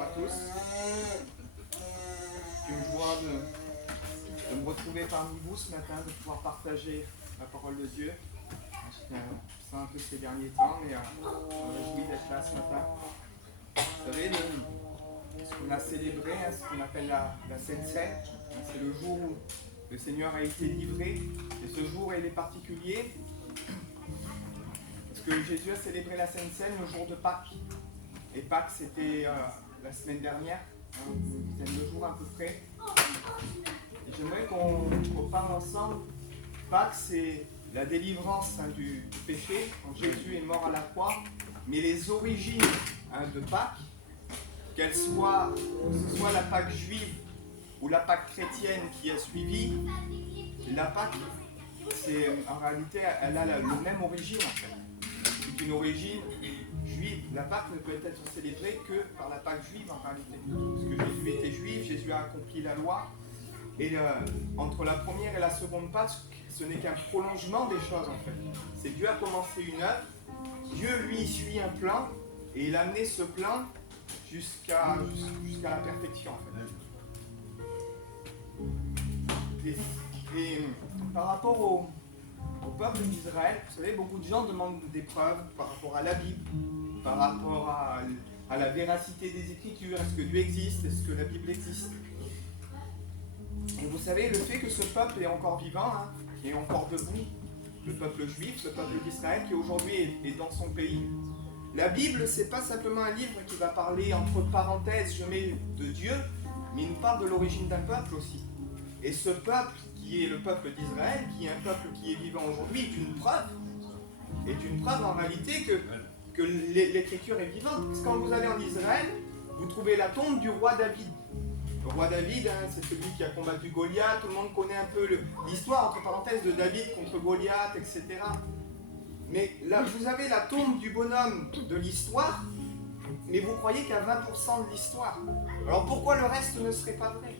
à tous. C'est une joie de me retrouver parmi vous ce matin, de pouvoir partager la parole de Dieu. Je sens un peu ces derniers temps, mais je me réjouis d'être là ce matin. Vous savez, ce qu'on a célébré, ce qu'on appelle la Sainte Seine, c'est le jour où le Seigneur a été livré. Et ce jour, il est particulier parce que Jésus a célébré la Sainte Seine le jour de Pâques. Et Pâques, c'était la semaine dernière, une dizaine de jours à peu près. Et j'aimerais qu'on parle ensemble. Pâques, c'est la délivrance du péché, quand Jésus est mort à la croix. Mais les origines de Pâques, que ce soit la Pâque juive ou la Pâque chrétienne qui a suivi, la Pâque, en réalité, elle a le même origine en fait. C'est une origine juive. La Pâque ne peut être célébrée que par la Pâque juive en réalité. Parce que Jésus était juif, Jésus a accompli la loi. Et entre la première et la seconde Pâque, ce n'est qu'un prolongement des choses en fait. C'est Dieu a commencé une œuvre, Dieu lui suit un plan, et il a amené ce plan jusqu'à la perfection en fait. Et par rapport au peuple d'Israël, vous savez, beaucoup de gens demandent des preuves par rapport à la Bible, par rapport à la véracité des Écritures, est-ce que Dieu existe, est-ce que la Bible existe. Et vous savez, le fait que ce peuple est encore vivant, qui est encore debout, le peuple juif, le peuple d'Israël qui aujourd'hui est dans son pays, la Bible, c'est pas simplement un livre qui va parler entre parenthèses, je mets de Dieu, mais il nous parle de l'origine d'un peuple aussi. Et ce peuple, qui est le peuple d'Israël, qui est un peuple qui est vivant aujourd'hui, est une preuve en réalité que l'écriture est vivante. Parce que quand vous allez en Israël, vous trouvez la tombe du roi David. Le roi David, c'est celui qui a combattu Goliath, tout le monde connaît un peu l'histoire, entre parenthèses, de David contre Goliath, etc. Mais là, vous avez la tombe du bonhomme de l'histoire, mais vous croyez qu'à 20% de l'histoire. Alors pourquoi le reste ne serait pas vrai ?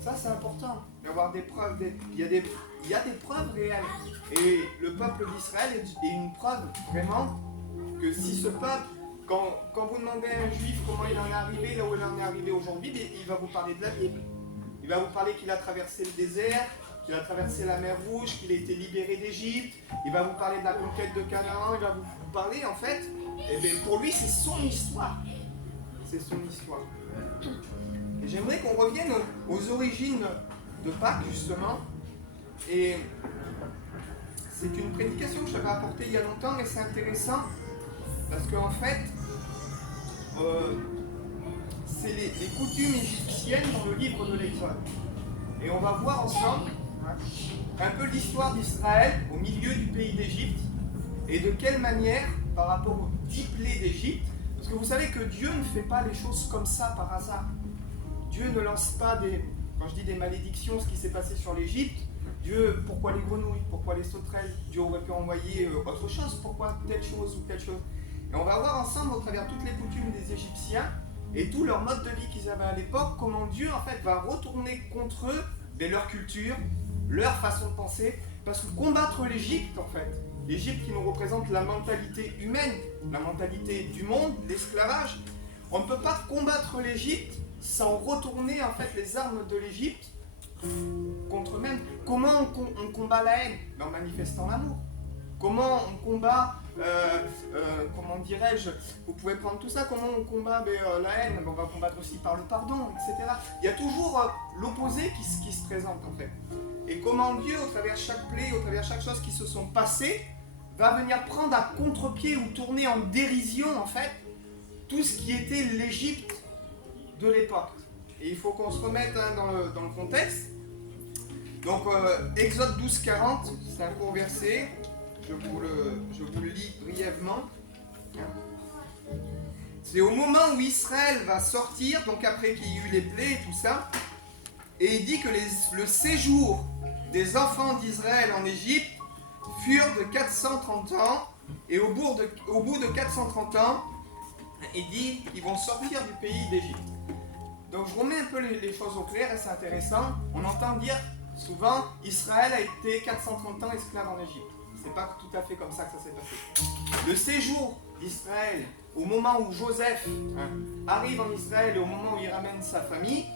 Ça, c'est important, d'avoir des preuves. Il y a des preuves réelles. Et le peuple d'Israël est une preuve, vraiment, que si ce peuple, quand vous demandez à un juif comment il en est arrivé, là où il en est arrivé aujourd'hui, il va vous parler de la Bible. Il va vous parler qu'il a traversé le désert, qu'il a traversé la mer Rouge, qu'il a été libéré d'Égypte. Il va vous parler de la conquête de Canaan. Il va vous parler, en fait, et bien, pour lui, c'est son histoire. C'est son histoire. Et j'aimerais qu'on revienne aux origines de Pâques, justement. Et c'est une prédication que j'avais apportée il y a longtemps, mais c'est intéressant, parce qu'en fait, c'est les coutumes égyptiennes dans le livre de l'Exode. Et on va voir ensemble un peu l'histoire d'Israël au milieu du pays d'Égypte, et de quelle manière, par rapport aux 10 plaies d'Égypte, parce que vous savez que Dieu ne fait pas les choses comme ça par hasard. Dieu ne lance pas quand je dis des malédictions, ce qui s'est passé sur l'Égypte, Dieu, pourquoi les grenouilles, pourquoi les sauterelles, Dieu aurait pu envoyer autre chose, pourquoi telle chose ou telle chose. Et on va voir ensemble, au travers toutes les coutumes des Égyptiens, et tout leur mode de vie qu'ils avaient à l'époque, comment Dieu en fait va retourner contre eux leur culture, leur façon de penser, parce que combattre l'Égypte en fait, l'Égypte qui nous représente la mentalité humaine, la mentalité du monde, l'esclavage, on ne peut pas combattre l'Égypte sans retourner en fait les armes de l'Égypte contre eux-mêmes. Comment on combat la haine ? En manifestant l'amour. Comment on combat, comment dirais-je, vous pouvez prendre tout ça, comment on combat la haine ? On va combattre aussi par le pardon, etc. Il y a toujours l'opposé qui se présente en fait. Et comment Dieu, au travers chaque plaie, au travers chaque chose qui se sont passées, va venir prendre à contre-pied ou tourner en dérision en fait tout ce qui était l'Égypte de l'époque. Et il faut qu'on se remette dans le contexte. Donc Exode 12-40, c'est un court verset, je vous le lis brièvement. C'est au moment où Israël va sortir, donc après qu'il y ait eu les plaies et tout ça, et il dit que le séjour des enfants d'Israël en Égypte furent de 430 ans, et au bout de 430 ans, il dit qu'ils vont sortir du pays d'Égypte. Donc je remets un peu les choses au clair et c'est intéressant. On entend dire souvent Israël a été 430 ans esclave en Égypte. C'est pas tout à fait comme ça que ça s'est passé. Le séjour d'Israël, au moment où Joseph arrive en Israël et au moment où il ramène sa famille,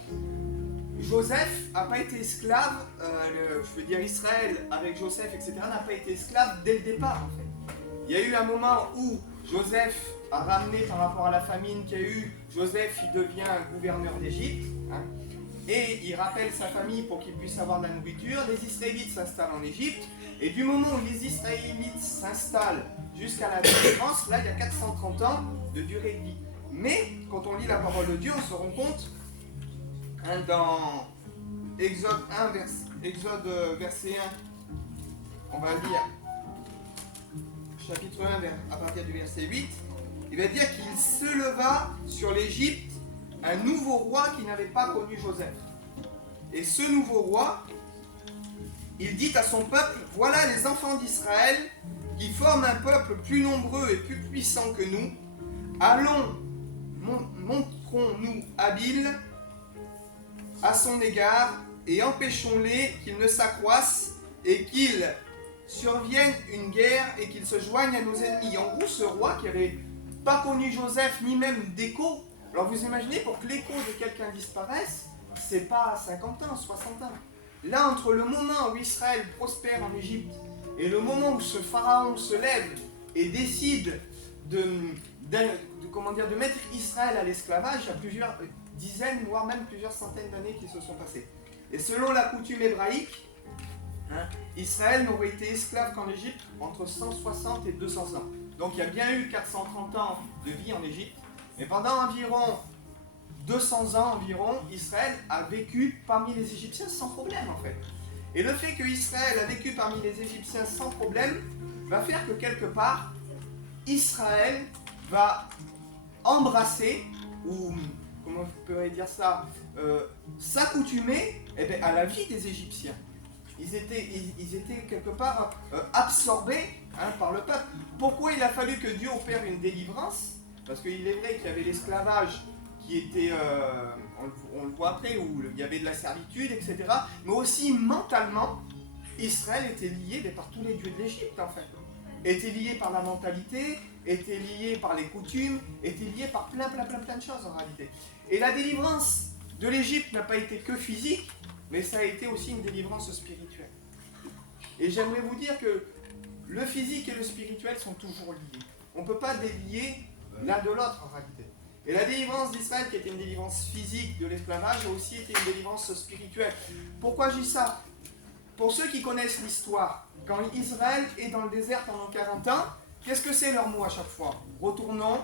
Joseph n'a pas été esclave, je veux dire Israël avec Joseph, etc., n'a pas été esclave dès le départ en fait. Il y a eu un moment où Joseph a ramené par rapport à la famine qu'il y a eu, Joseph il devient gouverneur d'Égypte, et il rappelle sa famille pour qu'il puisse avoir de la nourriture. Les Israélites s'installent en Égypte, et du moment où les Israélites s'installent jusqu'à la délivrance, là il y a 430 ans de durée de vie. Mais quand on lit la parole de Dieu, on se rend compte, dans Exode verset 1, on va lire chapitre 1 à partir du verset 8, il va dire qu'il se leva sur l'Égypte un nouveau roi qui n'avait pas connu Joseph. Et ce nouveau roi, il dit à son peuple, voilà les enfants d'Israël qui forment un peuple plus nombreux et plus puissant que nous. Allons, montrons-nous habiles à son égard et empêchons-les qu'ils ne s'accroissent et qu'ils survienne une guerre et qu'ils se joignent à nos ennemis. En gros, ce roi qui n'avait pas connu Joseph ni même d'écho, alors vous imaginez, pour que l'écho de quelqu'un disparaisse, c'est pas 50 ans, 60 ans. Là, entre le moment où Israël prospère en Égypte et le moment où ce pharaon se lève et décide de mettre Israël à l'esclavage, il y a plusieurs dizaines, voire même plusieurs centaines d'années qui se sont passées. Et selon la coutume hébraïque, Israël n'aurait été esclave qu'en Égypte entre 160 et 200 ans. Donc il y a bien eu 430 ans de vie en Égypte, mais pendant environ 200 ans Israël a vécu parmi les Égyptiens sans problème en fait. Et le fait que Israël a vécu parmi les Égyptiens sans problème va faire que quelque part, Israël va embrasser, ou comment on pourrait dire ça, s'accoutumer à la vie des Égyptiens. Ils étaient quelque part absorbés par le peuple. Pourquoi il a fallu que Dieu opère une délivrance? Parce qu'il est vrai qu'il y avait l'esclavage qui était, on le voit après, où il y avait de la servitude, etc. Mais aussi mentalement, Israël était lié par tous les dieux de l'Égypte en fait. Était lié par la mentalité, était lié par les coutumes, était lié par plein de choses en réalité. Et la délivrance de l'Égypte n'a pas été que physique, mais ça a été aussi une délivrance spirituelle. Et j'aimerais vous dire que le physique et le spirituel sont toujours liés. On ne peut pas délier l'un de l'autre en réalité. Et la délivrance d'Israël, qui était une délivrance physique de l'esclavage, a aussi été une délivrance spirituelle. Pourquoi je dis ça? Pour ceux qui connaissent l'histoire, quand Israël est dans le désert pendant 40 ans, qu'est-ce que c'est leur mot à chaque fois? Retournons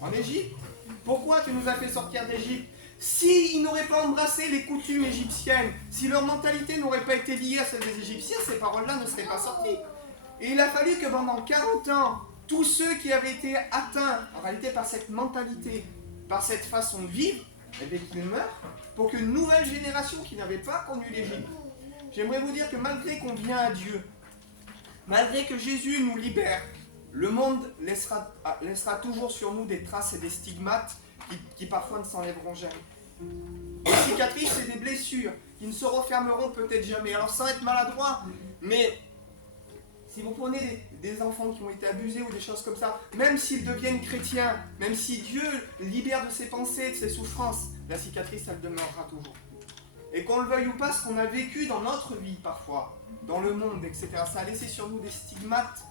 en Égypte. Pourquoi tu nous as fait sortir d'Égypte? S'ils n'auraient pas embrassé les coutumes égyptiennes, si leur mentalité n'aurait pas été liée à celle des Égyptiens, ces paroles-là ne seraient pas sorties. Et il a fallu que pendant 40 ans, tous ceux qui avaient été atteints en réalité par cette mentalité, par cette façon de vivre, qu'ils meurent, pour qu'une nouvelle génération qui n'avait pas connu l'Égypte. J'aimerais vous dire que malgré qu'on vient à Dieu, malgré que Jésus nous libère, le monde laissera toujours sur nous des traces et des stigmates qui parfois ne s'enlèveront jamais. Les cicatrices, c'est des blessures qui ne se refermeront peut-être jamais. Alors sans être maladroit, mais si vous prenez des enfants qui ont été abusés ou des choses comme ça, même s'ils deviennent chrétiens, même si Dieu libère de ses pensées, de ses souffrances, la cicatrice, elle demeurera toujours. Et qu'on le veuille ou pas, ce qu'on a vécu dans notre vie parfois, dans le monde, etc., ça a laissé sur nous des stigmates.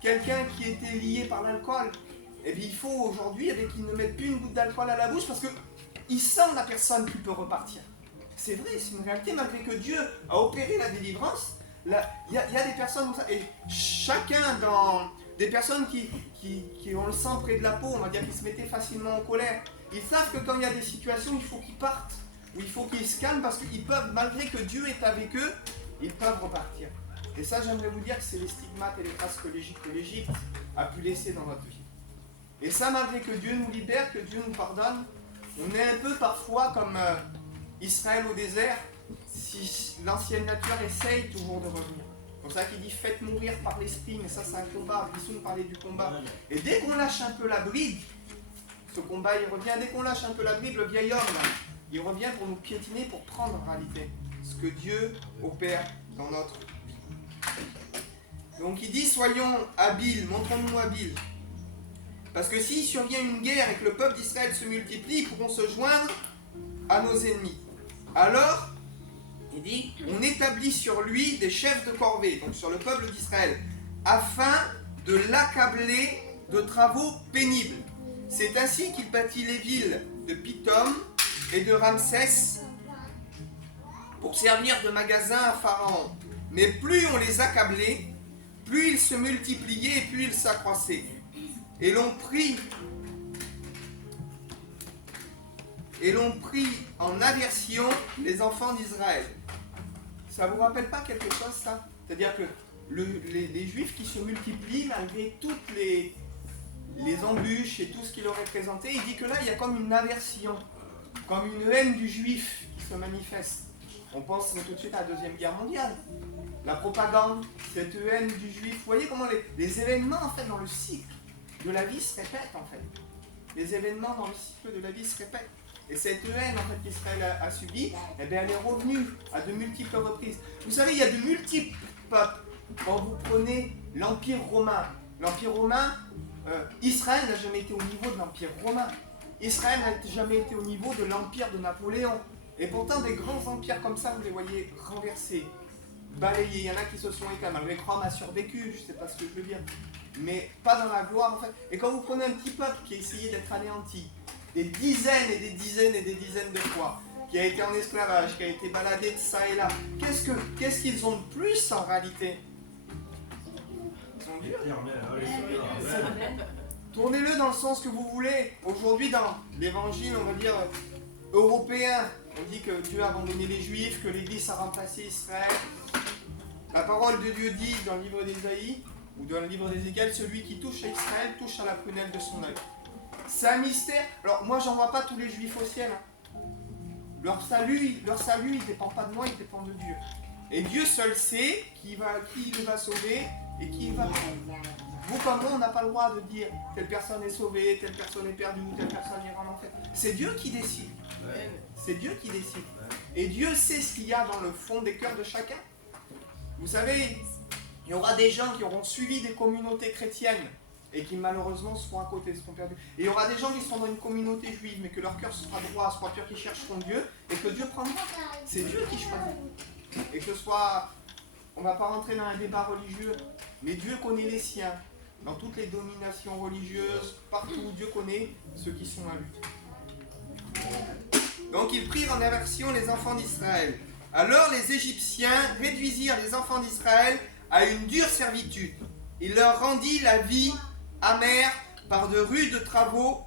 Quelqu'un qui était lié par l'alcool, et bien il faut aujourd'hui qu'il ne mette plus une goutte d'alcool à la bouche parce qu'il sent la personne qui peut repartir. C'est vrai, c'est une réalité, malgré que Dieu a opéré la délivrance, il y a des personnes comme ça, et chacun des personnes qui ont le sang près de la peau, on va dire, qui se mettaient facilement en colère, ils savent que quand il y a des situations, il faut qu'ils partent, ou il faut qu'ils se calment parce qu'ils peuvent, malgré que Dieu est avec eux, ils peuvent repartir. Et ça, j'aimerais vous dire que c'est les stigmates et les traces que l'Égypte a pu laisser dans notre vie. Et ça, malgré que Dieu nous libère, que Dieu nous pardonne, on est un peu parfois comme Israël au désert, si l'ancienne nature essaye toujours de revenir. C'est pour ça qu'il dit faites mourir par l'esprit, mais ça c'est un combat. Ils nous parlait du combat. Et dès qu'on lâche un peu la bride, ce combat il revient. Dès qu'on lâche un peu la bride, le vieil homme, là, il revient pour nous piétiner, pour prendre en réalité ce que Dieu opère dans notre vie. Donc il dit soyons habiles, montrons-nous habiles. Parce que s'il survient une guerre et que le peuple d'Israël se multiplie, ils pourront se joindre à nos ennemis. Alors, il dit, on établit sur lui des chefs de corvée, donc sur le peuple d'Israël, afin de l'accabler de travaux pénibles. C'est ainsi qu'il bâtit les villes de Pithom et de Ramsès pour servir de magasin à Pharaon. Mais plus on les accablait, plus ils se multipliaient et plus ils s'accroissaient. Et l'on prit en aversion les enfants d'Israël. Ça vous rappelle pas quelque chose, ça? C'est-à-dire que les Juifs qui se multiplient malgré toutes les embûches et tout ce qu'il aurait présenté, il dit que là, il y a comme une aversion, comme une haine du Juif qui se manifeste. On pense tout de suite à la Deuxième Guerre mondiale. La propagande, cette haine du Juif. Vous voyez comment les événements, en fait, dans le cycle de la vie se répètent, en fait. Les événements dans le cycle de la vie se répètent. Et cette haine, en fait, qu'Israël a subie, eh bien, elle est revenue à de multiples reprises. Vous savez, il y a de multiples peuples. Quand vous prenez l'Empire romain, Israël n'a jamais été au niveau de l'Empire romain. Israël n'a jamais été au niveau de l'Empire de Napoléon. Et pourtant, des grands empires comme ça, vous les voyez renversés, balayés. Il y en a qui se sont éclatés. Malgré que Rome a survécu, je ne sais pas ce que je veux dire. Mais pas dans la gloire, en fait. Et quand vous prenez un petit peuple qui a essayé d'être anéanti, des dizaines et des dizaines et des dizaines de fois, qui a été en esclavage, qui a été baladé de ça et là, qu'est-ce qu'ils ont de plus en réalité? Ils sont durs. Tournez-le dans le sens que vous voulez. Aujourd'hui, dans l'évangile, on va dire, européen, on dit que Dieu a abandonné les Juifs, que l'Église a remplacé Israël. La parole de Dieu dit dans le livre d'Ésaïe, ou dans le livre d'Ézéchiel, celui qui touche à Israël touche à la prunelle de son œil. C'est un mystère. Alors moi, j'en vois pas tous les Juifs au ciel. Leur salut, il ne dépend pas de moi, il dépend de Dieu. Et Dieu seul sait qui il va sauver et qui il va prendre. Vous comme moi, on n'a pas le droit de dire telle personne est sauvée, telle personne est perdue, telle personne ira en enfer. C'est Dieu qui décide. C'est Dieu qui décide. Et Dieu sait ce qu'il y a dans le fond des cœurs de chacun. Vous savez, il y aura des gens qui auront suivi des communautés chrétiennes et qui malheureusement seront à côté, seront perdus. Et il y aura des gens qui seront dans une communauté juive, mais que leur cœur sera droit, sera cœur qui chercheront Dieu, et que Dieu prendra. C'est Dieu qui choisit. Et que ce soit, on ne va pas rentrer dans un débat religieux, mais Dieu connaît les siens. Dans toutes les dominations religieuses, partout, Dieu connaît ceux qui sont à lui. Donc ils prirent en aversion les enfants d'Israël. Alors les Égyptiens réduisirent les enfants d'Israël à une dure servitude. Il leur rendit la vie amère par de rudes travaux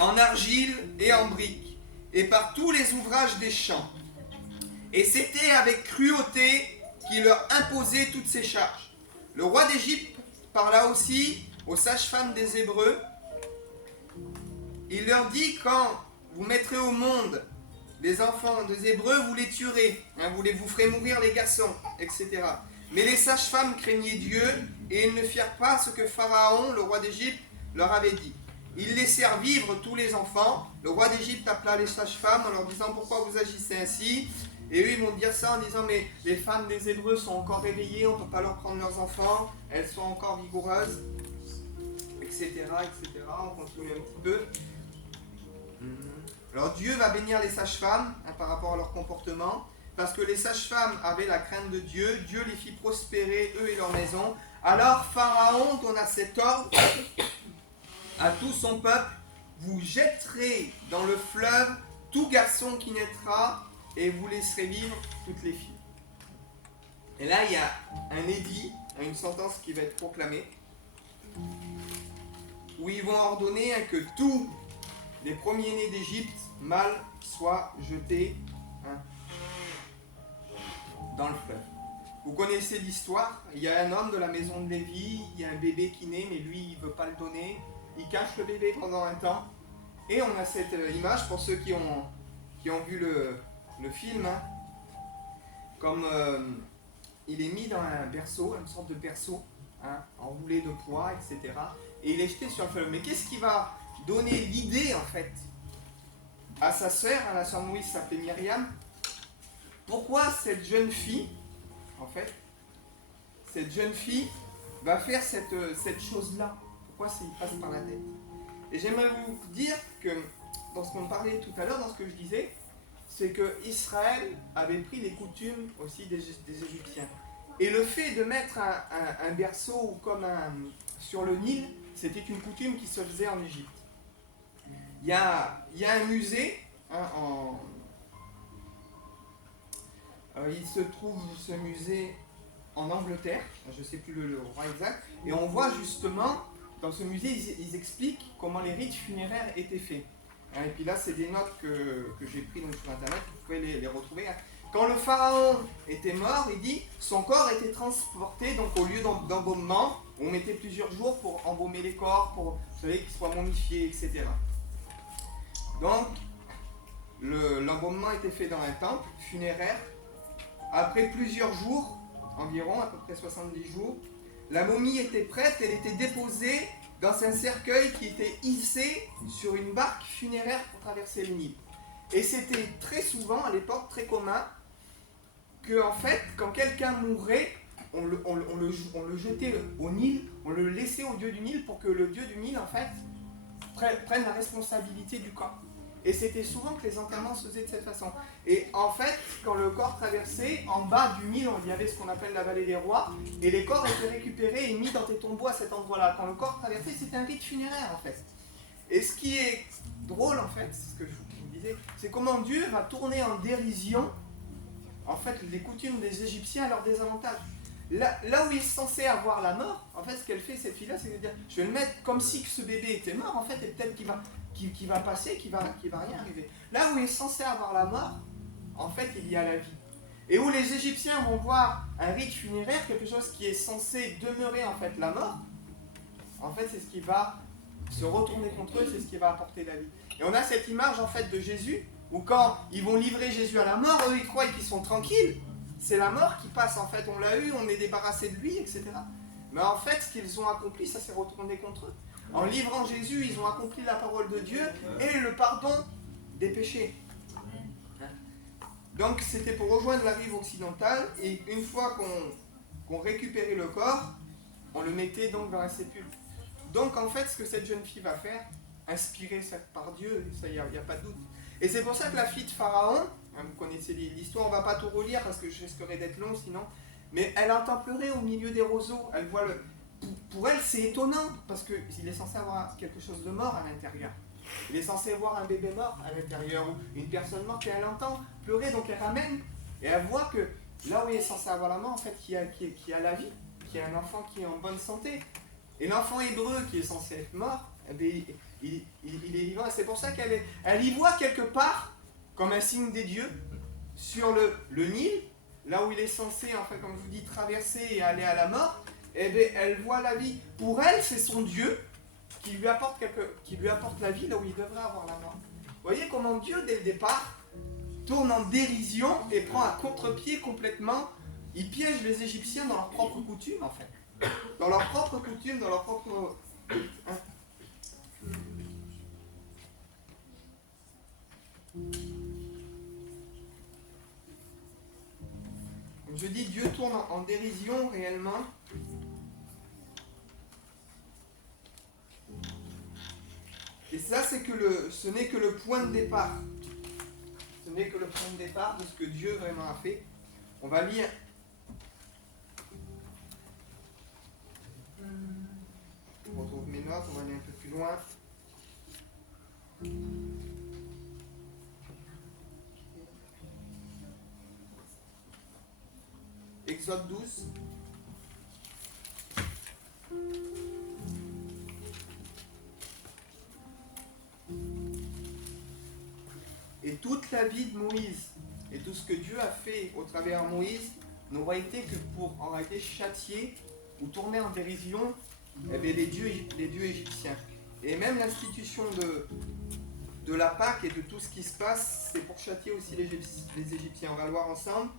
en argile et en briques, et par tous les ouvrages des champs. Et c'était avec cruauté qu'il leur imposait toutes ces charges. Le roi d'Égypte parla aussi aux sages-femmes des Hébreux. Il leur dit, quand vous mettrez au monde les enfants des Hébreux, vous les tuerez, vous ferez mourir les garçons, etc. Mais les sages-femmes craignaient Dieu, et ils ne firent pas ce que Pharaon, le roi d'Égypte, leur avait dit. Ils laissèrent vivre tous les enfants. Le roi d'Égypte appela les sages-femmes en leur disant, pourquoi vous agissez ainsi? Et eux, ils vont dire ça en disant, mais les femmes des Hébreux sont encore réveillées, on ne peut pas leur prendre leurs enfants, elles sont encore vigoureuses, etc., etc. On continue un petit peu. Alors Dieu va bénir les sages-femmes par rapport à leur comportement, parce que les sages-femmes avaient la crainte de Dieu, Dieu les fit prospérer, eux et leur maison. Alors Pharaon donna cet ordre à tout son peuple, vous jetterez dans le fleuve tout garçon qui naîtra, et vous laisserez vivre toutes les filles. Et là, il y a un édit, une sentence qui va être proclamée, où ils vont ordonner que tous les premiers-nés d'Égypte, mâles, soient jetés dans le fleuve. Vous connaissez l'histoire, il y a un homme de la maison de Lévi, il y a un bébé qui naît, mais lui, il ne veut pas le donner. Il cache le bébé pendant un temps. Et on a cette image, pour ceux qui ont vu le film, comme il est mis dans un berceau, une sorte de berceau, enroulé de poids, etc. Et il est jeté sur le fleuve. Mais qu'est-ce qui va donner l'idée, en fait, à sa sœur, à la sœur de Moïse, s'appelait Myriam? Pourquoi cette jeune fille, en fait, cette jeune fille va faire cette chose-là? Pourquoi ça lui passe par la tête? Et j'aimerais vous dire que, dans ce qu'on parlait tout à l'heure, dans ce que je disais, c'est que Israël avait pris les coutumes aussi des Égyptiens. Et le fait de mettre un berceau comme sur le Nil, c'était une coutume qui se faisait en Égypte. Il y a un musée, hein, il se trouve ce musée en Angleterre, je ne sais plus le roi exact, et on voit justement, dans ce musée, ils expliquent comment les rites funéraires étaient faits. Et puis là, c'est des notes que j'ai prises sur Internet, vous pouvez les retrouver. Quand le pharaon était mort, il dit, son corps était transporté donc au lieu d'embaumement. On mettait plusieurs jours pour embaumer les corps, pour vous savez, qu'ils soient momifiés, etc. Donc, l'embaumement était fait dans un temple funéraire. Après plusieurs jours, environ, à peu près 70 jours, la momie était prête, elle était déposée dans un cercueil qui était hissé sur une barque funéraire pour traverser le Nil. Et c'était très souvent, à l'époque, très commun, que en fait, quand quelqu'un mourait, on le jetait au Nil, on le laissait au dieu du Nil pour que le dieu du Nil, en fait, prenne la responsabilité du corps. Et c'était souvent que les enterrements se faisaient de cette façon. Et en fait, quand le corps traversait, en bas du Nil, il y avait ce qu'on appelle la vallée des rois, et les corps étaient récupérés et mis dans des tombeaux à cet endroit-là. Quand le corps traversait, c'était un rite funéraire, en fait. Et ce qui est drôle, en fait, c'est ce que je vous disais, c'est comment Dieu va tourner en dérision, en fait, les coutumes des Égyptiens à leur désavantage. Là où il est censé avoir la mort, en fait, ce qu'elle fait, cette fille-là, c'est de dire, je vais le mettre comme si ce bébé était mort, en fait, et peut-être qu'il va passer, qu'il va rien arriver. Là où il est censé avoir la mort, en fait, il y a la vie. Et où les Égyptiens vont voir un rite funéraire, quelque chose qui est censé demeurer, en fait, la mort, en fait, c'est ce qui va se retourner contre eux, c'est ce qui va apporter la vie. Et on a cette image, en fait, de Jésus, où quand ils vont livrer Jésus à la mort, eux, ils croient qu'ils sont tranquilles. C'est la mort qui passe, en fait, on l'a eu, on est débarrassé de lui, etc. Mais en fait, ce qu'ils ont accompli, ça s'est retourné contre eux. En livrant Jésus, ils ont accompli la parole de Dieu et le pardon des péchés. Donc, c'était pour rejoindre la rive occidentale, et une fois qu'on récupérait le corps, on le mettait donc dans la sépulcre. Donc, en fait, ce que cette jeune fille va faire, inspirée par Dieu, ça, il n'y a pas de doute. Et c'est pour ça que la fille de Pharaon, vous connaissez l'histoire, on ne va pas tout relire parce que je risquerais d'être long sinon, mais elle entend pleurer au milieu des roseaux. Elle voit pour elle, c'est étonnant parce qu'il est censé avoir quelque chose de mort à l'intérieur. Il est censé voir un bébé mort à l'intérieur ou une personne morte et elle entend pleurer, donc elle ramène et elle voit que là où il est censé avoir la mort, en fait, qu'il y a la vie, qu'il y a un enfant qui est en bonne santé. Et l'enfant hébreu qui est censé être mort, eh bien, il est vivant. Et c'est pour ça qu'elle y voit quelque part, comme un signe des dieux, sur le Nil, là où il est censé, en fait, comme je vous dis, traverser et aller à la mort, eh bien, elle voit la vie. Pour elle, c'est son Dieu qui lui apporte la vie là où il devrait avoir la mort. Vous voyez comment Dieu, dès le départ, tourne en dérision et prend à contre-pied complètement. Il piège les Égyptiens dans leurs propres coutumes, en fait. Dans leurs propres coutumes, dans leurs propres... Je dis, Dieu tourne en dérision réellement. Et ça, ce n'est que le point de départ. Ce n'est que le point de départ de ce que Dieu vraiment a fait. On va lire. Je retrouve mes notes, on va aller un peu plus loin. Exode 12. Et toute la vie de Moïse et tout ce que Dieu a fait au travers de Moïse n'aura été que pour en réalité châtier ou tourner en dérision les dieux égyptiens. Et même l'institution de la Pâque et de tout ce qui se passe, c'est pour châtier aussi les Égyptiens. On va le voir ensemble.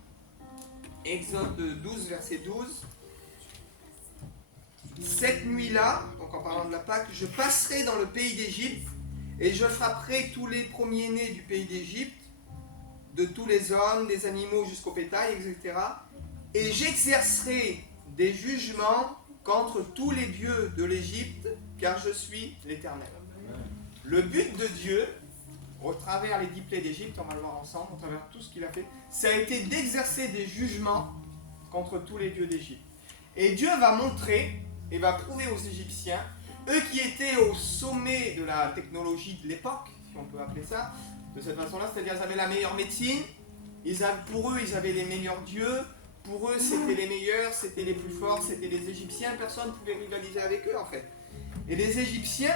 Exode 12, verset 12. Cette nuit-là, donc en parlant de la Pâque, je passerai dans le pays d'Égypte et je frapperai tous les premiers-nés du pays d'Égypte, de tous les hommes, des animaux jusqu'au bétail, etc. Et j'exercerai des jugements contre tous les dieux de l'Égypte, car je suis l'Éternel. Le but de Dieu, au travers les 10 plaies d'Égypte, on va le voir ensemble, au travers tout ce qu'il a fait, ça a été d'exercer des jugements contre tous les dieux d'Égypte. Et Dieu va montrer et va prouver aux Égyptiens, eux qui étaient au sommet de la technologie de l'époque, si on peut appeler ça, de cette façon-là, c'est-à-dire qu'ils avaient la meilleure médecine, pour eux, ils avaient les meilleurs dieux, pour eux, c'était les meilleurs, c'était les plus forts, c'était les Égyptiens, personne ne pouvait rivaliser avec eux en fait. Et les Égyptiens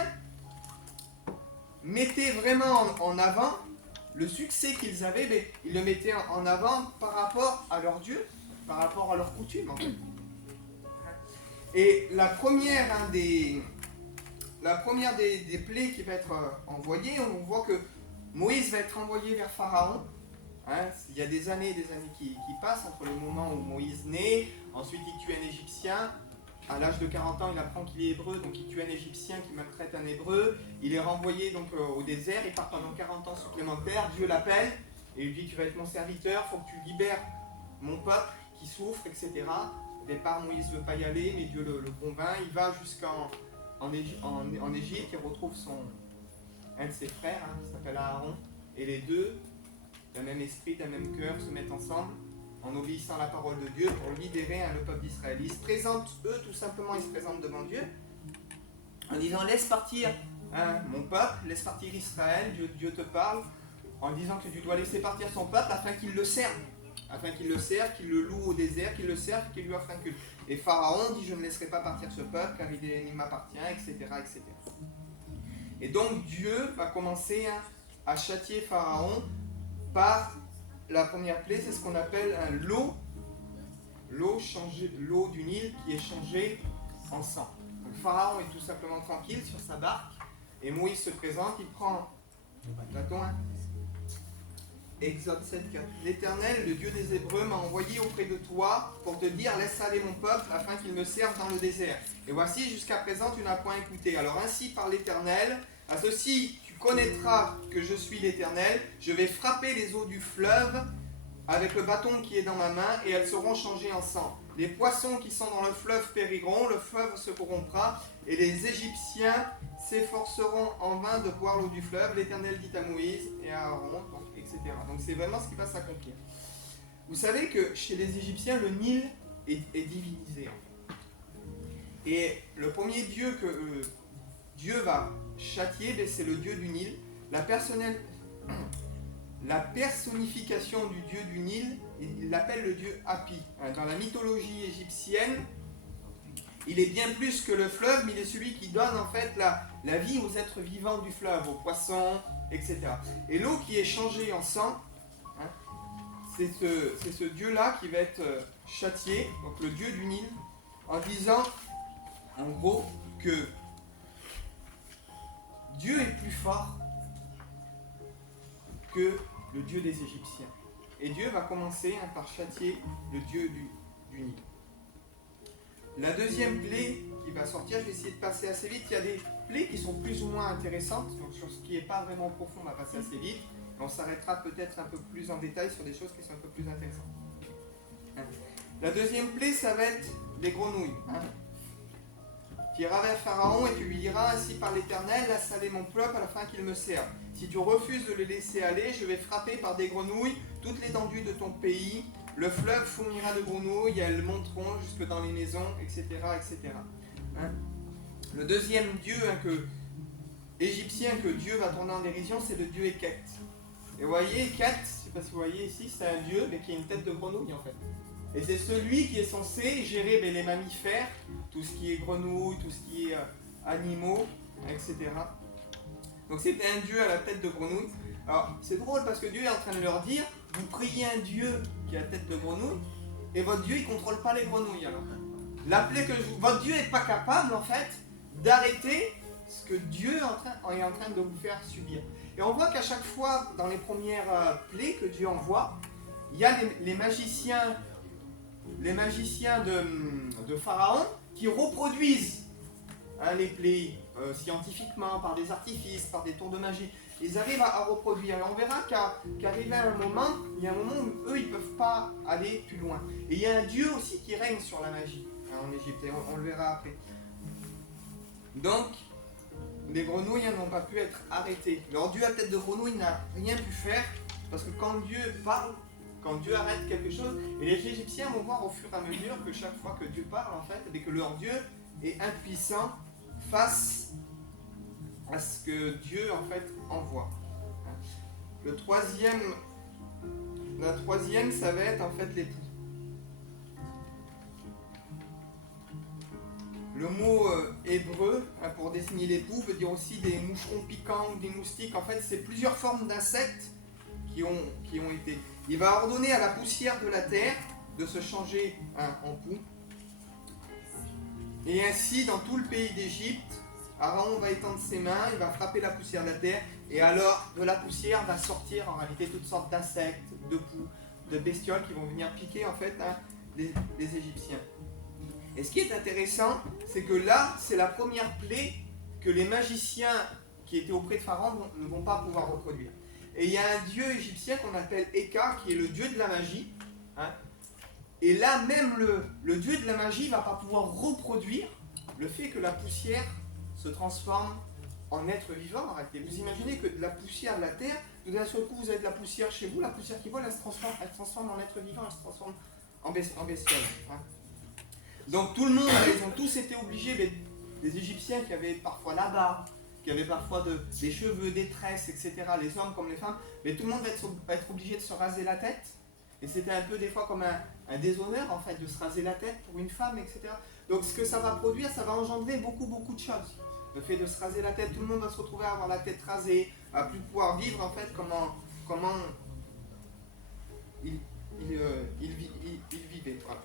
mettaient vraiment en avant le succès qu'ils avaient, mais ils le mettaient en avant par rapport à leur Dieu, par rapport à leurs coutumes en fait. Et la première des plaies qui va être envoyée, on voit que Moïse va être envoyé vers Pharaon. Il y a des années qui passent entre le moment où Moïse naît, ensuite il tue un Égyptien. À l'âge de 40 ans, il apprend qu'il est hébreu, donc il tue un Égyptien qui maltraite un hébreu. Il est renvoyé donc au désert, il part pendant 40 ans supplémentaires. Dieu l'appelle et lui dit: tu vas être mon serviteur, il faut que tu libères mon peuple qui souffre, etc. Au départ, Moïse ne veut pas y aller, mais Dieu le convainc. Il va jusqu'en Égypte, il retrouve un de ses frères, qui s'appelle Aaron, et les deux, d'un même esprit, d'un même cœur, se mettent ensemble en obéissant à la parole de Dieu pour libérer le peuple d'Israël. Ils se présentent, eux, tout simplement, ils se présentent devant Dieu en disant: laisse partir mon peuple, laisse partir Israël, Dieu te parle, en disant que tu dois laisser partir son peuple afin qu'il le serve. Qu'il le loue au désert, qu'il le serve, qu'il lui offre un culte. Et Pharaon dit: je ne laisserai pas partir ce peuple car il m'appartient, etc., etc. Et donc Dieu va commencer à châtier Pharaon par la première plaie, c'est ce qu'on appelle l'eau du Nil qui est changée en sang. Donc Pharaon est tout simplement tranquille sur sa barque et Moïse se présente, il prend le bâton. Exode 7, 4. L'Éternel, le Dieu des Hébreux, m'a envoyé auprès de toi pour te dire: laisse aller mon peuple afin qu'il me serve dans le désert. Et voici, jusqu'à présent, tu n'as point écouté. Alors ainsi parle l'Éternel: à ceci tu connaîtras que je suis l'Éternel. Je vais frapper les eaux du fleuve avec le bâton qui est dans ma main et elles seront changées en sang. Les poissons qui sont dans le fleuve périront, le fleuve se corrompra et les Égyptiens s'efforceront en vain de boire l'eau du fleuve. L'Éternel dit à Moïse et à Aaron, etc. Donc c'est vraiment ce qui va s'accomplir. Vous savez que chez les Égyptiens, le Nil est divinisé. En fait. Et le premier dieu que Dieu va châtier, c'est le dieu du Nil. La personnification du dieu du Nil, il l'appelle le dieu Hapi. Dans la mythologie égyptienne, il est bien plus que le fleuve, mais il est celui qui donne en fait la vie aux êtres vivants du fleuve, aux poissons, etc. Et l'eau qui est changée en sang, c'est ce dieu-là qui va être châtié, donc le dieu du Nil, en disant en gros que Dieu est plus fort que le dieu des Égyptiens. Et Dieu va commencer par châtier le dieu du Nil. La deuxième plaie qui va sortir, je vais essayer de passer assez vite. Il y a des plaies qui sont plus ou moins intéressantes, donc sur ce qui n'est pas vraiment profond, on va passer assez vite. On s'arrêtera peut-être un peu plus en détail sur des choses qui sont un peu plus intéressantes. La deuxième plaie, ça va être les grenouilles. Tu iras vers Pharaon et tu lui diras: ainsi par l'Éternel, laisse aller mon peuple afin qu'il me serve. Si tu refuses de le laisser aller, je vais frapper par des grenouilles toute l'étendue de ton pays. Le fleuve fournira de grenouilles, elles monteront jusque dans les maisons, etc. etc. Le deuxième dieu égyptien que Dieu va tourner en dérision, c'est le dieu Eket. Et vous voyez, Eket, je ne sais pas si vous voyez ici, c'est un dieu mais qui a une tête de grenouille en fait. Et c'est celui qui est censé gérer les mammifères, tout ce qui est grenouille, tout ce qui est animaux, etc. Donc c'était un dieu à la tête de grenouille. Alors c'est drôle parce que Dieu est en train de leur dire: vous priez un dieu qui a la tête de grenouille et votre dieu il ne contrôle pas les grenouilles. Alors votre dieu n'est pas capable en fait d'arrêter ce que Dieu est en train de vous faire subir. Et on voit qu'à chaque fois dans les premières plaies que Dieu envoie, il y a les magiciens de Pharaon qui reproduisent les plaies scientifiquement, par des artifices, par des tours de magie. Ils arrivent à reproduire. Et on verra qu'arrivé à un moment, il y a un moment où eux, ils ne peuvent pas aller plus loin. Et il y a un dieu aussi qui règne sur la magie. en Égypte, et on le verra après. Donc, les grenouilles n'ont pas pu être arrêtées. Leur dieu à tête de grenouille n'a rien pu faire, parce que quand Dieu parle, quand Dieu arrête quelque chose, et les Égyptiens vont voir au fur et à mesure que chaque fois que Dieu parle, en fait, et que leur Dieu est impuissant face à ce que Dieu, en fait, envoie. La troisième, ça va être, en fait, l'époux. Le mot hébreu, pour désigner l'époux, veut dire aussi des moucherons piquants ou des moustiques. En fait, c'est plusieurs formes d'insectes qui ont été. Il va ordonner à la poussière de la terre de se changer en poux. Et ainsi, dans tout le pays d'Égypte, Aaron va étendre ses mains, il va frapper la poussière de la terre, et alors de la poussière va sortir en réalité toutes sortes d'insectes, de poux, de bestioles qui vont venir piquer en fait les Égyptiens. Et ce qui est intéressant, c'est que là, c'est la première plaie que les magiciens qui étaient auprès de Pharaon ne vont pas pouvoir reproduire. Et il y a un dieu égyptien qu'on appelle Eka, qui est le dieu de la magie. Et là, même le dieu de la magie ne va pas pouvoir reproduire le fait que la poussière se transforme en être vivant. Arrêtez. Vous imaginez que de la poussière de la terre, tout d'un seul coup, vous avez de la poussière chez vous, la poussière qui vole, elle se transforme en être vivant, elle se transforme en bestiole. Donc tout le monde, ils ont tous été obligés, des Égyptiens qui avaient parfois la barbe, qui avaient parfois des cheveux, des tresses, etc., les hommes comme les femmes, mais tout le monde va être obligé de se raser la tête. Et c'était un peu des fois comme un déshonneur en fait de se raser la tête pour une femme, etc. Donc ce que ça va produire, ça va engendrer beaucoup de choses. Le fait de se raser la tête, tout le monde va se retrouver à avoir la tête rasée, à plus pouvoir vivre en fait comment il vivait. Voilà.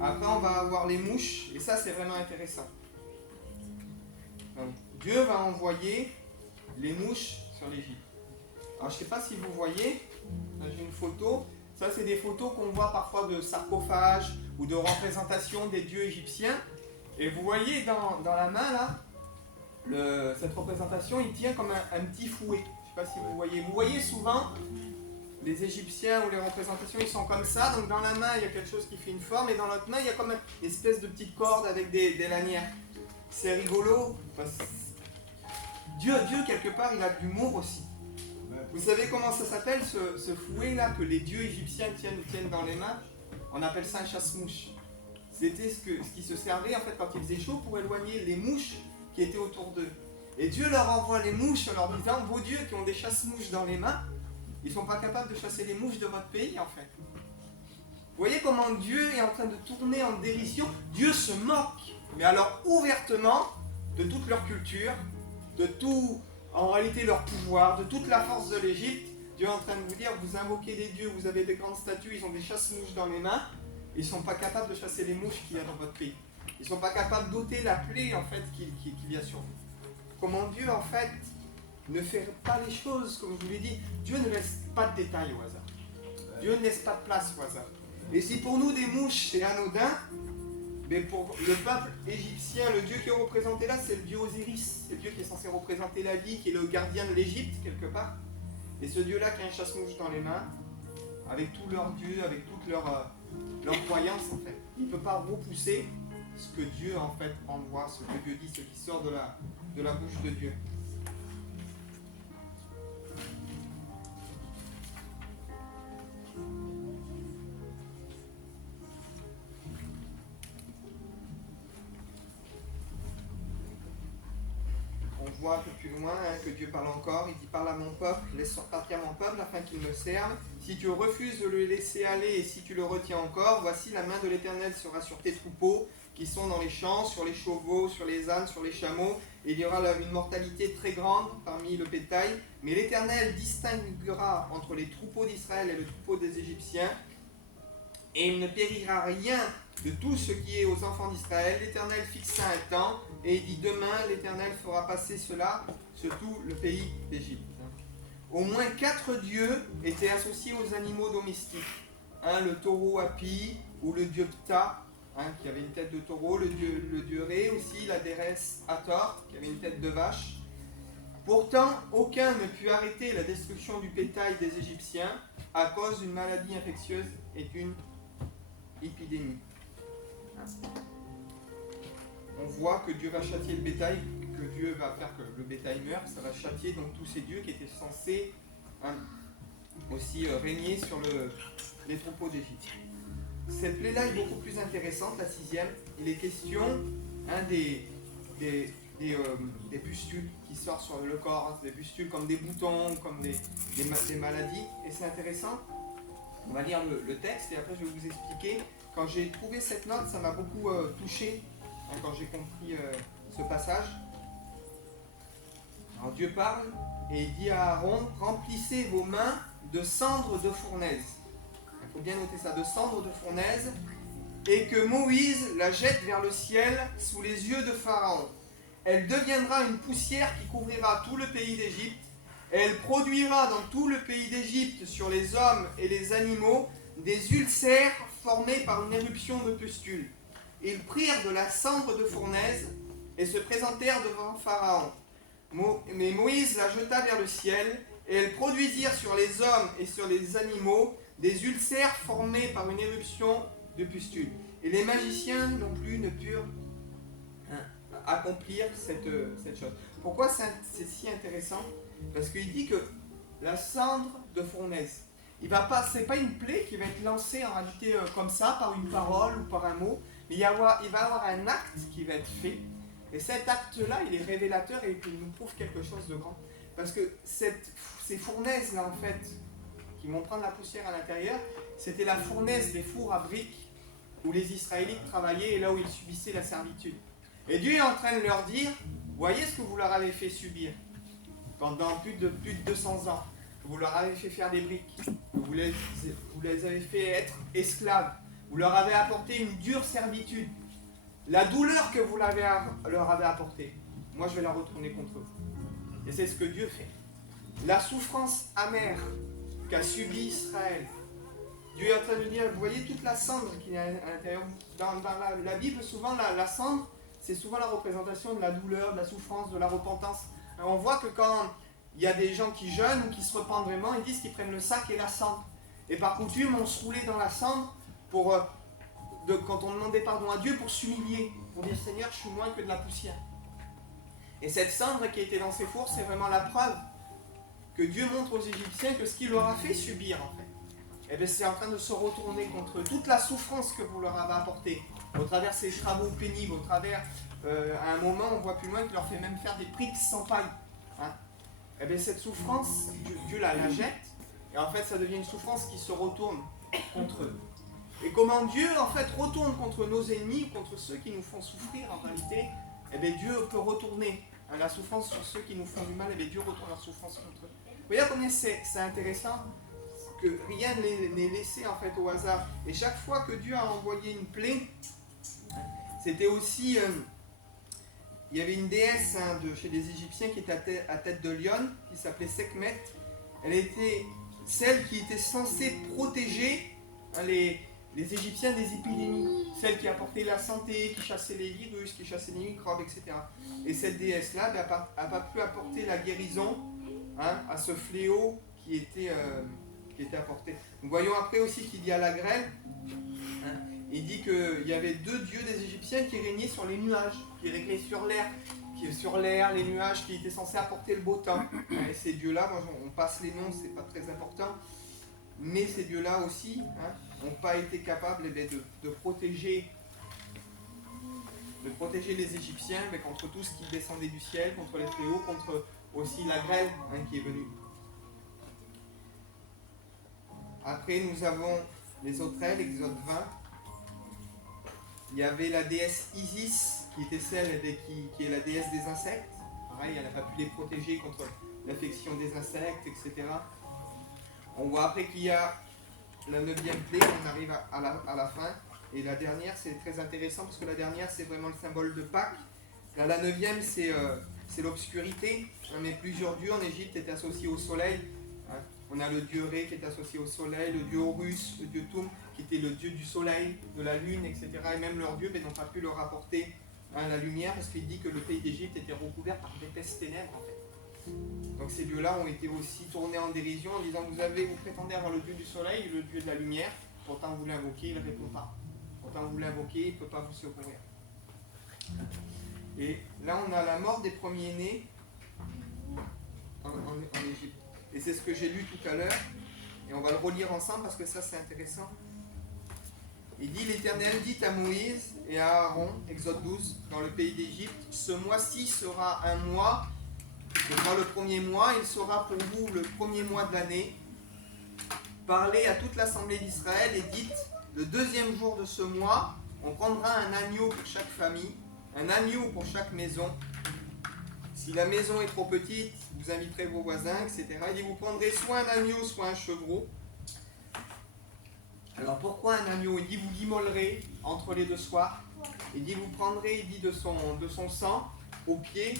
Après, on va avoir les mouches, et ça, c'est vraiment intéressant. Donc, Dieu va envoyer les mouches sur l'Égypte. Alors, je ne sais pas si vous voyez, là, j'ai une photo. Ça, c'est des photos qu'on voit parfois de sarcophages ou de représentations des dieux égyptiens. Et vous voyez dans la main, là, cette représentation, il tient comme un petit fouet. Je ne sais pas si vous voyez. Vous voyez souvent les Égyptiens ou les représentations, ils sont comme ça, donc dans la main il y a quelque chose qui fait une forme, et dans l'autre main il y a comme une espèce de petite corde avec des lanières. C'est rigolo, parce que Dieu quelque part il a de l'humour aussi. Vous savez comment ça s'appelle ce fouet là que les dieux égyptiens tiennent dans les mains? On appelle ça un chasse-mouche. C'était ce qui se servait en fait quand il faisait chaud pour éloigner les mouches qui étaient autour d'eux. Et Dieu leur envoie les mouches en leur disant, vos dieux qui ont des chasse-mouches dans les mains, ils ne sont pas capables de chasser les mouches de votre pays, en fait. Vous voyez comment Dieu est en train de tourner en dérision. Dieu se moque, mais alors ouvertement, de toute leur culture, de tout, en réalité, leur pouvoir, de toute la force de l'Égypte. Dieu est en train de vous dire, vous invoquez des dieux, vous avez des grandes statues, ils ont des chasse-mouches dans les mains, ils ne sont pas capables de chasser les mouches qu'il y a dans votre pays. Ils ne sont pas capables d'ôter la plaie, en fait, qui vient sur vous. Comment Dieu, en fait, ne fait pas les choses, comme je vous l'ai dit. Dieu ne laisse pas de détails au hasard. Dieu ne laisse pas de place au hasard. Et si pour nous des mouches c'est anodin, mais pour le peuple égyptien, le dieu qui est représenté là, c'est le dieu Osiris. C'est le dieu qui est censé représenter la vie, qui est le gardien de l'Égypte, quelque part. Et ce dieu-là qui a un chasse-mouche dans les mains, avec tous leurs dieux, avec toutes leurs croyances, en fait. Il ne peut pas repousser ce que Dieu, en fait, envoie, ce que Dieu dit, ce qui sort de la bouche de Dieu. On voit un peu plus loin que Dieu parle encore. Il dit, parle à mon peuple, laisse partir mon peuple afin qu'il me serve. Si tu refuses de le laisser aller et si tu le retiens encore, voici la main de l'Éternel sera sur tes troupeaux qui sont dans les champs, sur les chevaux, sur les ânes, sur les chameaux. Et il y aura une mortalité très grande parmi le bétail. Mais l'Éternel distinguera entre les troupeaux d'Israël et le troupeau des Égyptiens. Et il ne périra rien de tout ce qui est aux enfants d'Israël. L'Éternel fixa un temps, et il dit, demain l'Éternel fera passer cela sur tout le pays d'Égypte. Au moins 4 dieux étaient associés aux animaux domestiques. Le taureau Hapi, ou le dieu Ptah, qui avait une tête de taureau, le dieu Ré aussi, la déesse Hathor, qui avait une tête de vache. Pourtant, aucun ne put arrêter la destruction du bétail des Égyptiens à cause d'une maladie infectieuse et d'une épidémie. On voit que Dieu va châtier le bétail, que Dieu va faire que le bétail meure, ça va châtier donc tous ces dieux qui étaient censés aussi régner sur les troupeaux d'Égypte. Cette plaie-là est beaucoup plus intéressante, la 6e. Il est question des pustules qui sortent sur le corps, des pustules comme des boutons, comme des maladies. Et c'est intéressant. On va lire le texte et après je vais vous expliquer. Quand j'ai trouvé cette note, ça m'a beaucoup touché quand j'ai compris ce passage. Alors Dieu parle et il dit à Aaron, remplissez vos mains de cendres de fournaise. Il faut bien noter ça, de cendres de fournaise, et que Moïse la jette vers le ciel sous les yeux de Pharaon. Elle deviendra une poussière qui couvrira tout le pays d'Égypte, et elle produira dans tout le pays d'Égypte, sur les hommes et les animaux, des ulcères formés par une éruption de pustules. Ils prirent de la cendre de fournaise et se présentèrent devant Pharaon. Mais Moïse la jeta vers le ciel, et elles produisirent sur les hommes et sur les animaux des ulcères formés par une éruption de pustules. Et les magiciens non plus ne purent accomplir cette chose. Pourquoi c'est si intéressant? Parce qu'il dit que la cendre de fournaise, ce n'est pas une plaie qui va être lancée en réalité comme ça, par une parole ou par un mot, mais il va y avoir un acte qui va être fait. Et cet acte-là, il est révélateur et il nous prouve quelque chose de grand. Parce que ces fournaises-là, en fait, qui vont prendre la poussière à l'intérieur, c'était la fournaise des fours à briques où les Israélites travaillaient et là où ils subissaient la servitude. Et Dieu est en train de leur dire, voyez ce que vous leur avez fait subir pendant plus de 200 ans. Vous leur avez fait faire des briques, vous les avez fait être esclaves, vous leur avez apporté une dure servitude. La douleur que vous leur avez apportée, moi je vais la retourner contre eux. Et c'est ce que Dieu fait. La souffrance amère qu'a subi Israël, Dieu est en train de dire, vous voyez toute la cendre qu'il y a à l'intérieur. Dans la Bible, souvent la cendre, c'est souvent la représentation de la douleur, de la souffrance, de la repentance. Alors, on voit que quand il y a des gens qui jeûnent ou qui se repentent vraiment, ils disent qu'ils prennent le sac et la cendre. Et par coutume, on se roulait dans la cendre quand on demandait pardon à Dieu pour s'humilier, pour dire Seigneur, je suis moins que de la poussière. Et cette cendre qui était dans ses fours, c'est vraiment la preuve que Dieu montre aux Égyptiens que ce qu'il leur a fait subir, en fait, eh bien, c'est en train de se retourner contre eux. Toute la souffrance que vous leur avez apportée, au travers ces travaux pénibles, au travers, à un moment, on voit plus loin qu'il leur fait même faire des prix sans paille. Hein. Eh bien, cette souffrance, Dieu la jette, et en fait, ça devient une souffrance qui se retourne contre eux. Et comment Dieu, en fait, retourne contre nos ennemis, contre ceux qui nous font souffrir, en réalité, eh bien, Dieu peut retourner la souffrance sur ceux qui nous font du mal, et bien, Dieu retourne leur souffrance contre eux. Vous voyez combien c'est intéressant que rien n'est laissé, en fait, au hasard. Et chaque fois que Dieu a envoyé une plaie, c'était aussi... il y avait une déesse chez les Égyptiens qui était à tête de lion, qui s'appelait Sekhmet. Elle était celle qui était censée protéger les Égyptiens des épidémies, celle qui apportait la santé, qui chassait les virus, qui chassait les microbes, etc. Et cette déesse-là n'a pas pu apporter la guérison à ce fléau qui était apporté. Nous voyons après aussi qu'il y a la grêle. Il dit qu'il y avait deux dieux des Égyptiens qui régnaient sur les nuages, qui régnaient sur l'air, les nuages qui étaient censés apporter le beau temps. Et ces dieux-là, on passe les noms, c'est pas très important, mais ces dieux-là aussi n'ont pas été capables de protéger les Égyptiens contre tout ce qui descendait du ciel, contre les fléaux, contre aussi la grêle qui est venue. Après, nous avons les sauterelles, Exode 20. Il y avait la déesse Isis, qui était celle qui est la déesse des insectes. Pareil, elle n'a pas pu les protéger contre l'infection des insectes, etc. On voit après qu'il y a la 9e plaie, on arrive à la fin. Et la dernière, c'est très intéressant, parce que la dernière, c'est vraiment le symbole de Pâques. Là, la 9e, c'est l'obscurité. Mais plusieurs dieux en Égypte étaient associés au soleil. On a le dieu Ré qui est associé au soleil, le dieu Horus, le dieu Toum qui était le dieu du soleil, de la lune, etc. Et même leurs dieux n'ont pas pu leur apporter la lumière parce qu'il dit que le pays d'Égypte était recouvert par d'épaisses ténèbres. En fait. Donc ces dieux-là ont été aussi tournés en dérision en disant vous prétendez avoir le dieu du soleil, le dieu de la lumière, pourtant vous l'invoquez, il ne répond pas. Pourtant vous l'invoquez, il ne peut pas vous secourir. Et là on a la mort des premiers-nés en Égypte. Et c'est ce que j'ai lu tout à l'heure, et on va le relire ensemble parce que ça c'est intéressant. Il dit l'Éternel dit à Moïse et à Aaron, Exode 12, dans le pays d'Égypte, ce mois-ci sera un mois, ce sera le premier mois, il sera pour vous le premier mois de l'année. Parlez à toute l'assemblée d'Israël et dites, le deuxième jour de ce mois, on prendra un agneau pour chaque famille, un agneau pour chaque maison. Si la maison est trop petite, vous inviterez vos voisins, etc. Il dit, vous prendrez soit un agneau, soit un chevreau. Alors pourquoi un agneau? Il dit, vous l'immolerez entre les deux soirs. Il dit, vous prendrez, il dit, de son sang au pied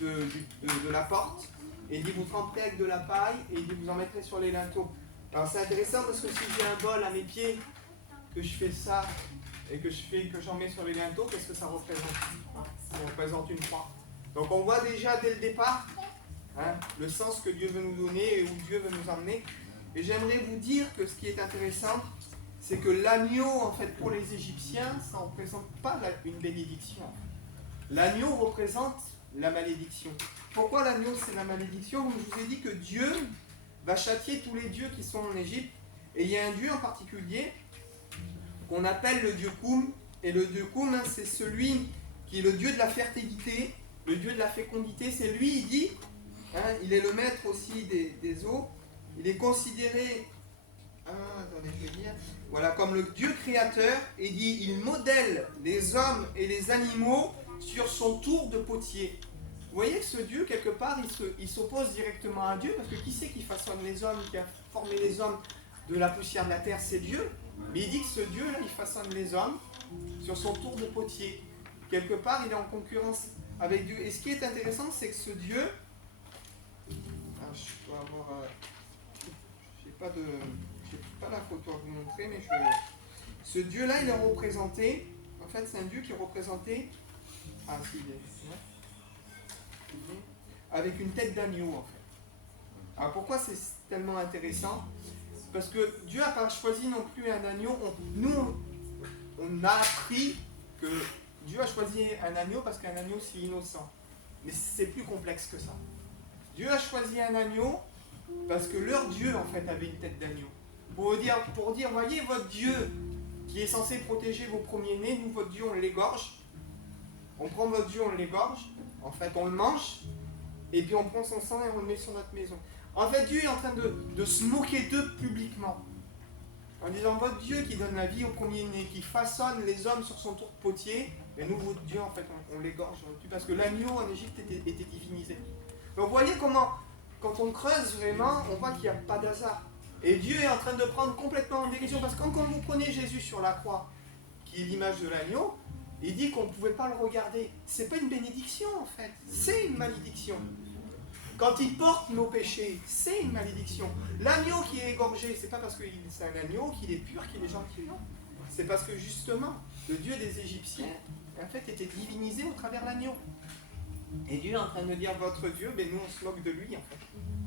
de la porte. Et il dit, vous tremperez avec de la paille, et il dit, vous en mettrez sur les linteaux. Alors c'est intéressant parce que si j'ai un bol à mes pieds, que je fais ça, et que j'en mets sur les linteaux, qu'est-ce que ça représente? Ça représente une croix. Donc on voit déjà dès le départ le sens que Dieu veut nous donner et où Dieu veut nous emmener. Et j'aimerais vous dire que ce qui est intéressant, c'est que l'agneau, en fait, pour les Égyptiens, ça ne représente pas une bénédiction. L'agneau représente la malédiction. Pourquoi l'agneau, c'est la malédiction? Je vous ai dit que Dieu va châtier tous les dieux qui sont en Égypte. Et il y a un dieu en particulier qu'on appelle le dieu Koum. Et le dieu Koum, c'est celui qui est le dieu de la fertilité, le dieu de la fécondité. C'est lui, il dit, il est le maître aussi des eaux. Il est considéré, attendez, je vais dire, voilà, comme le Dieu créateur, et dit, il modèle les hommes et les animaux sur son tour de potier. Vous voyez que ce Dieu, quelque part, il s'oppose directement à Dieu, parce que qui c'est qui façonne les hommes, qui a formé les hommes de la poussière de la terre? C'est Dieu. Mais il dit que ce Dieu-là, il façonne les hommes sur son tour de potier. Quelque part, il est en concurrence avec Dieu. Et ce qui est intéressant, c'est que ce Dieu, je dois avoir... Je n'ai pas la photo à vous montrer, mais ce Dieu-là, il est représenté, en fait, c'est un Dieu qui est représenté, avec une tête d'agneau, en fait. Alors pourquoi c'est tellement intéressant? Parce que Dieu n'a pas choisi non plus un agneau. On a appris que Dieu a choisi un agneau parce qu'un agneau, c'est innocent. Mais c'est plus complexe que ça. Dieu a choisi un agneau parce que leur Dieu, en fait, avait une tête d'agneau. Pour dire, voyez, votre Dieu qui est censé protéger vos premiers-nés, nous, votre Dieu, on l'égorge. On prend votre Dieu, on l'égorge. En fait, on le mange. Et puis on prend son sang et on le met sur notre maison. En fait, Dieu est en train de se moquer d'eux publiquement. En disant, votre Dieu qui donne la vie au premier-né, qui façonne les hommes sur son tour de potier, et nous, votre Dieu, en fait, on l'égorge, on le tue, parce que l'agneau en Égypte était divinisé. Donc vous voyez comment, quand on creuse vraiment, on voit qu'il n'y a pas d'hasard. Et Dieu est en train de prendre complètement en dérision, parce que quand vous prenez Jésus sur la croix, qui est l'image de l'agneau, il dit qu'on ne pouvait pas le regarder. C'est pas une bénédiction, en fait, c'est une malédiction. Quand il porte nos péchés, c'est une malédiction. L'agneau qui est égorgé, c'est pas parce que c'est un agneau qu'il est pur, qu'il est gentil, non. C'est parce que justement, le Dieu des Égyptiens, en fait, était divinisé au travers l'agneau. Et Dieu est en train de dire, votre Dieu, nous on se moque de lui, en fait.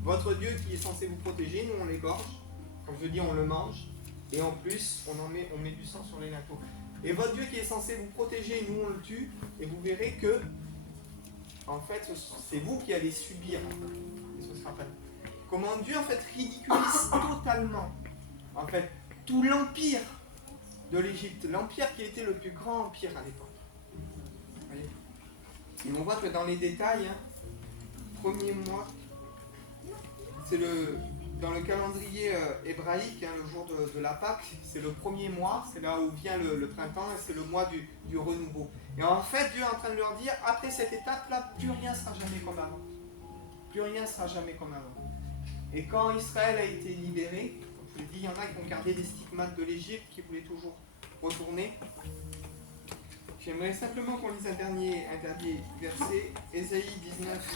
Votre Dieu qui est censé vous protéger, nous on l'égorge. Comme je dis, on le mange. Et en plus, on met du sang sur les linteaux. Et votre Dieu qui est censé vous protéger, nous on le tue. Et vous verrez que en fait, c'est vous qui allez subir. Et ce sera pas... Comment Dieu, en fait, ridiculise totalement, en fait, tout l'empire de l'Égypte. L'empire qui était le plus grand empire à l'époque. Voyez. Et on voit que dans les détails, premier mois, c'est dans le calendrier hébraïque, le jour de la Pâque, c'est le premier mois, c'est là où vient le printemps, et c'est le mois du renouveau. Et en fait, Dieu est en train de leur dire, après cette étape-là, plus rien ne sera jamais comme avant. Plus rien ne sera jamais comme avant. Et quand Israël a été libéré, comme je vous l'ai dit, il y en a qui ont gardé des stigmates de l'Égypte, qui voulaient toujours retourner. J'aimerais simplement qu'on lise un dernier verset, Ésaïe 19,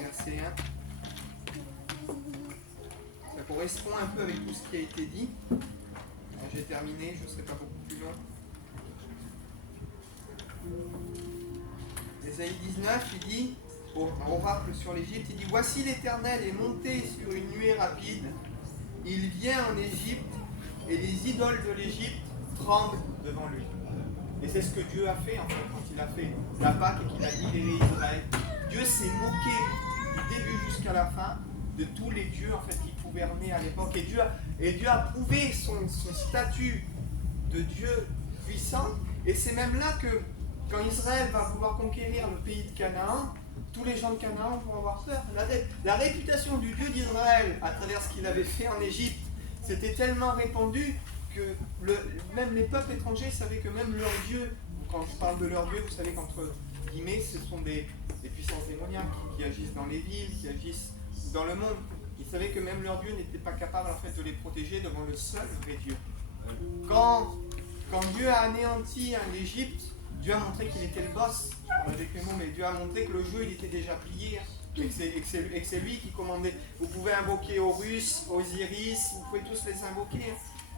verset 1. Ça correspond un peu avec tout ce qui a été dit. J'ai terminé, je ne serai pas beaucoup plus long. Ésaïe 19, il dit oracle sur l'Égypte. Il dit, voici l'Éternel est monté sur une nuée rapide, il vient en Égypte, et les idoles de l'Égypte tremblent devant lui. Et c'est ce que Dieu a fait en fait, quand il a fait la Pâque et qu'il a libéré Israël. Dieu s'est moqué du début jusqu'à la fin de tous les dieux en fait, qui gouvernaient à l'époque. Et Dieu a prouvé son statut de Dieu puissant. Et c'est même là que, quand Israël va vouloir conquérir le pays de Canaan, tous les gens de Canaan vont avoir peur. La réputation du Dieu d'Israël, à travers ce qu'il avait fait en Égypte, c'était tellement répandu que même les peuples étrangers savaient que même leur Dieu, quand je parle de leur Dieu, vous savez qu'entre guillemets, ce sont des puissances démoniaques qui agissent dans les villes, qui agissent dans le monde. Ils savaient que même leur Dieu n'était pas capable en fait de les protéger devant le seul vrai Dieu. Quand Dieu a anéanti l'Égypte, Dieu a montré qu'il était le boss, avec les mots, mais Dieu a montré que le jeu il était déjà plié, et que c'est lui qui commandait. Vous pouvez invoquer Horus, Osiris, vous pouvez tous les invoquer.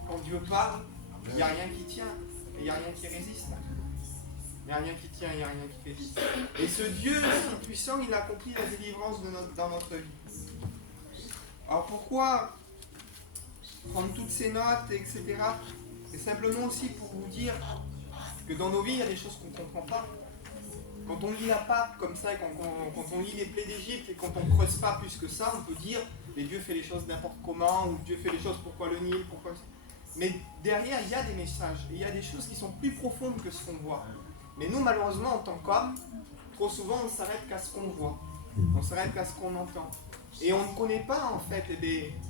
Quand Dieu parle, il n'y a rien qui tient, et il n'y a rien qui résiste. Il n'y a rien qui tient, il n'y a rien qui résiste. Et ce Dieu si puissant, il a accompli la délivrance dans notre vie. Alors pourquoi prendre toutes ces notes, etc. C'est simplement aussi pour vous dire que dans nos vies, il y a des choses qu'on ne comprend pas. Quand on lit la Pâque comme ça, quand on lit les plaies d'Égypte et quand on ne creuse pas plus que ça, on peut dire mais Dieu fait les choses n'importe comment, ou Dieu fait les choses pourquoi le Nil, pourquoi... Mais derrière, il y a des messages, et il y a des choses qui sont plus profondes que ce qu'on voit. Mais nous, malheureusement, en tant qu'hommes, trop souvent, on s'arrête qu'à ce qu'on voit. On s'arrête qu'à ce qu'on entend. Et on ne connaît pas, en fait,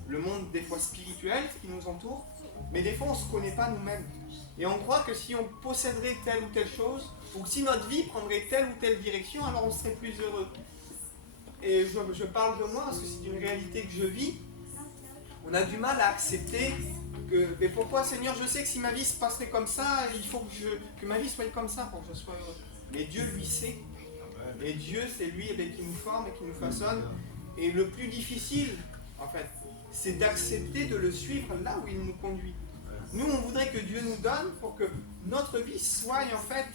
le monde, des fois, spirituel qui nous entoure, mais des fois, on ne se connaît pas nous-mêmes. Et on croit que si on posséderait telle ou telle chose, ou que si notre vie prendrait telle ou telle direction, alors on serait plus heureux. Et je parle de moi parce que c'est une réalité que je vis. On a du mal à accepter que, mais pourquoi Seigneur, je sais que si ma vie se passerait comme ça, il faut que ma vie soit comme ça pour que je sois heureux. Mais Dieu lui sait. Et Dieu, c'est lui qui nous forme et qui nous façonne. Et le plus difficile, en fait, c'est d'accepter de le suivre là où il nous conduit. Nous, on voudrait que Dieu nous donne pour que notre vie soit en fait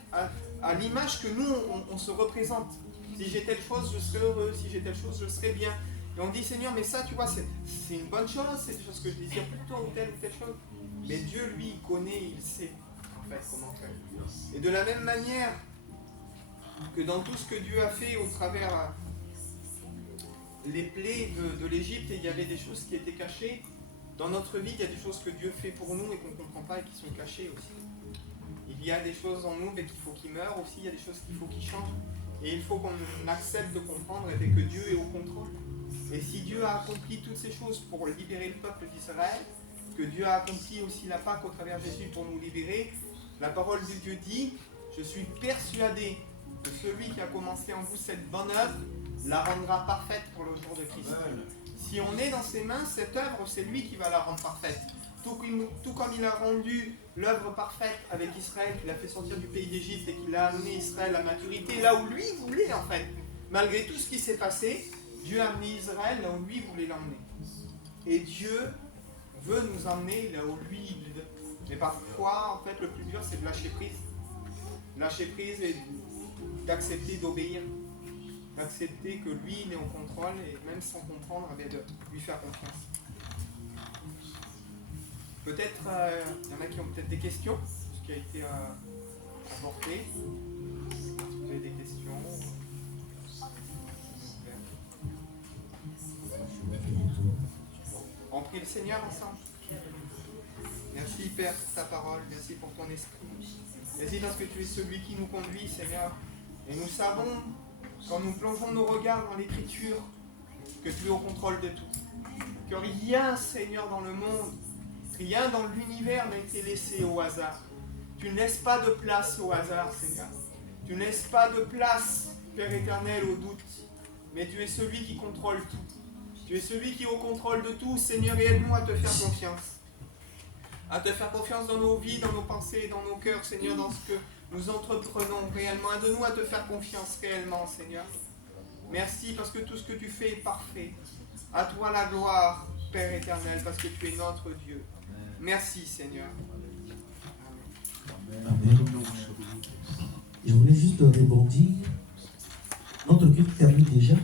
à l'image que nous, on se représente. Si j'ai telle chose, je serai heureux. Si j'ai telle chose, je serai bien. Et on dit, Seigneur, mais ça, tu vois, c'est une bonne chose. C'est des choses que je désire pour toi ou telle chose. Mais Dieu, lui, il connaît, il sait, en fait, comment faire. Et de la même manière que dans tout ce que Dieu a fait au travers les plaies de l'Égypte, il y avait des choses qui étaient cachées. Dans notre vie, il y a des choses que Dieu fait pour nous et qu'on ne comprend pas et qui sont cachées aussi. Il y a des choses en nous qu'il faut qu'ils meurent aussi, il y a des choses qu'il faut qu'ils changent. Et il faut qu'on accepte de comprendre que Dieu est au contrôle. Et si Dieu a accompli toutes ces choses pour libérer le peuple d'Israël, que Dieu a accompli aussi la Pâque au travers de Jésus pour nous libérer, la parole de Dieu dit, je suis persuadé que celui qui a commencé en vous cette bonne œuvre la rendra parfaite pour le jour de Christ. Si on est dans ses mains, cette œuvre, c'est lui qui va la rendre parfaite. Tout comme il a rendu l'œuvre parfaite avec Israël, qu'il a fait sortir du pays d'Égypte et qu'il a amené Israël à maturité, là où lui voulait en fait. Malgré tout ce qui s'est passé, Dieu a amené Israël là où lui voulait l'emmener. Et Dieu veut nous emmener là où lui il veut. Mais parfois, en fait, le plus dur, c'est de lâcher prise. Lâcher prise et d'accepter d'obéir. D'accepter que lui, il est au contrôle et même sans comprendre, de lui faire confiance. Peut-être, il y en a qui ont peut-être des questions, ce qui a été apporté. Si vous avez des questions. On prie le Seigneur ensemble. Merci Père pour ta parole, merci pour ton esprit. Merci parce que tu es celui qui nous conduit, Seigneur. Et nous savons, quand nous plongeons nos regards dans l'Écriture, que tu es au contrôle de tout. Que rien, Seigneur, dans le monde, rien dans l'univers n'a été laissé au hasard. Tu ne laisses pas de place au hasard, Seigneur. Tu ne laisses pas de place, Père éternel, au doute. Mais tu es celui qui contrôle tout. Tu es celui qui est au contrôle de tout, Seigneur, et aide-nous à te faire confiance. À te faire confiance dans nos vies, dans nos pensées, dans nos cœurs, Seigneur, dans ce que nous entreprenons réellement. Aide-nous à te faire confiance réellement, Seigneur. Merci parce que tout ce que tu fais est parfait. À toi la gloire, Père éternel, parce que tu es notre Dieu. Merci, Seigneur. Amen. Je voulais juste rebondir Notre culte termine déjà.